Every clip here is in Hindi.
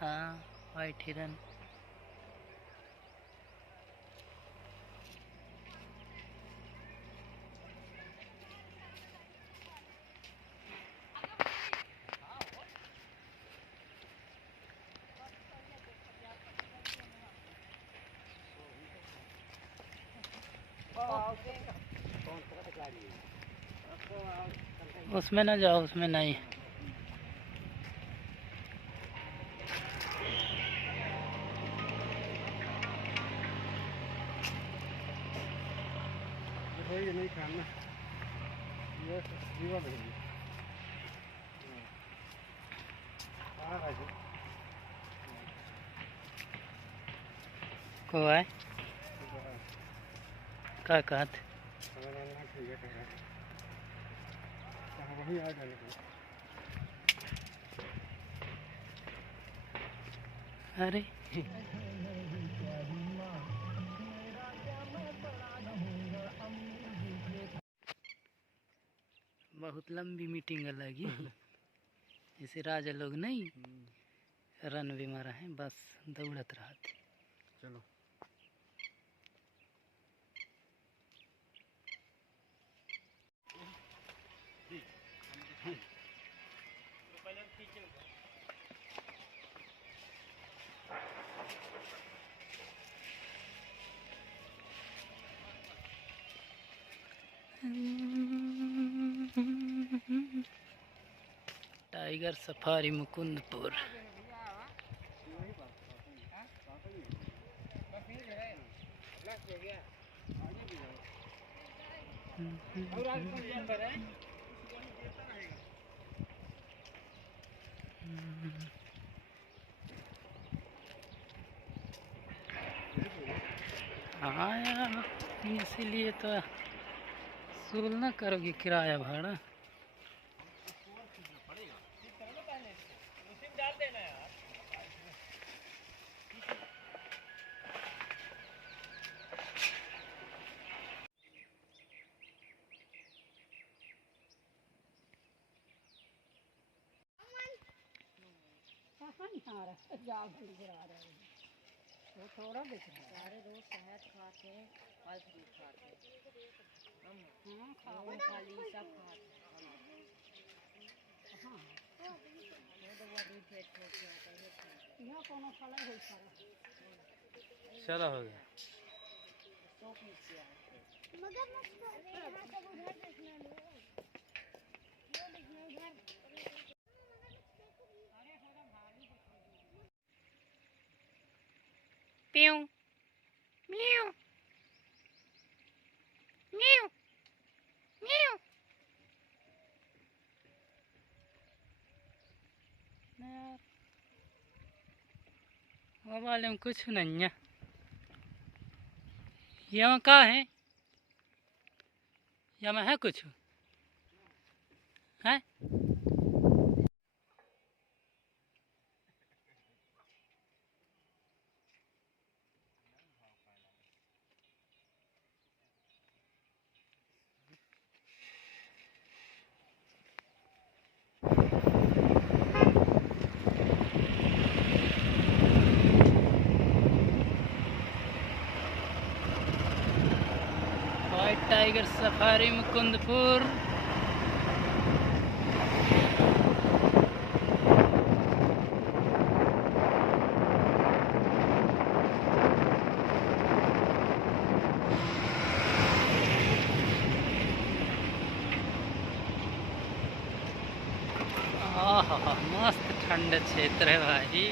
हाँ, वाइट हिरन। उसमें ना जाओ, उसमें नहीं। ये नहीं खाना, ये जीवा लगेगी। को है का कहत वही आ जाने को। अरे बहुत लंबी मीटिंग लगी। जैसे राजा लोग नहीं रन भी मारा है, बस दौड़त रहा थे। चलो टाइगर सफारी मुकुंदपुर। हाँ यार, इसीलिए तो वसूल ना करोगे किराया भाड़ा। जाओ गिरा रहे हैं, वो थोड़ा दिख रहा है। सारे रोज शहद खाते हैं, फल फ्रूट खाते हैं, हम खाओ खाली सब खाते हैं। हाँ तो वो भी पेट ठोक के आता है। यहाँ कोनो फल है चलो हो गया। शौक नीचे आए मगर यहाँ सब उधर देखना लो, वो देखना उधर। प्यूं म्याऊ म्याऊ म्याऊ। मोबाइल में कुछ नहीं है। यहाँ का है, यहाँ है कुछ है। White tiger safari Mukundpur. आहा, मस्त ठंड क्षेत्र है भाई।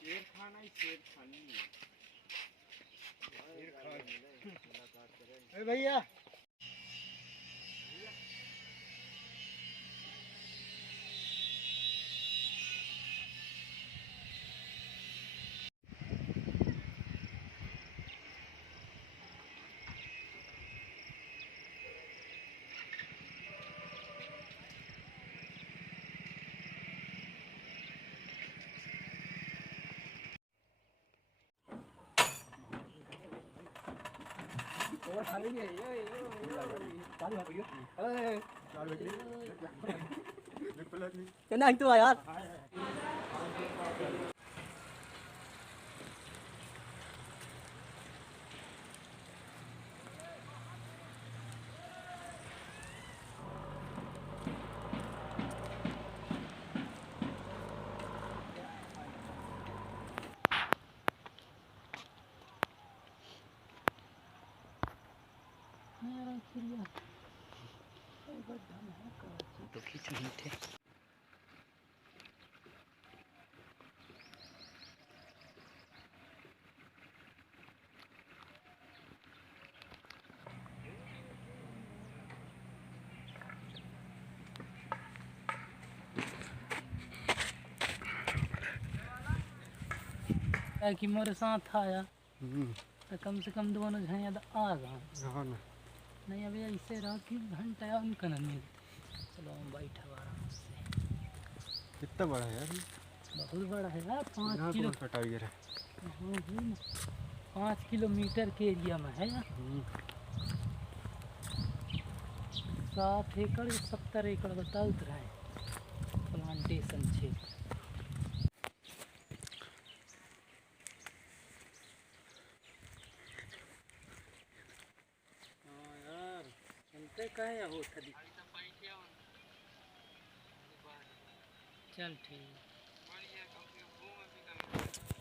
शेर खाना ही शेर खानी है। ए भैया cái này anh tươi hết. तो खींच नहीं थे। कि मोरे साथ आया तो कम से कम दोनों झैया आ गए। हाँ ना नहीं अभी ऐसे रहा कि घंटा उनका न मिलते। चलो हम बैठा आराम से। कितना बड़ा है यार बहुत बड़ा है यार, 5 यहाँ किलो। कौन सा टाइगर है 5 किलोमीटर के एरिया में है यार। 7 एकड़ या 70 एकड़ बता उतरा है प्लांटेशन क्षेत्र। हाँ यार चलते कहे हो थली। चल ठीक।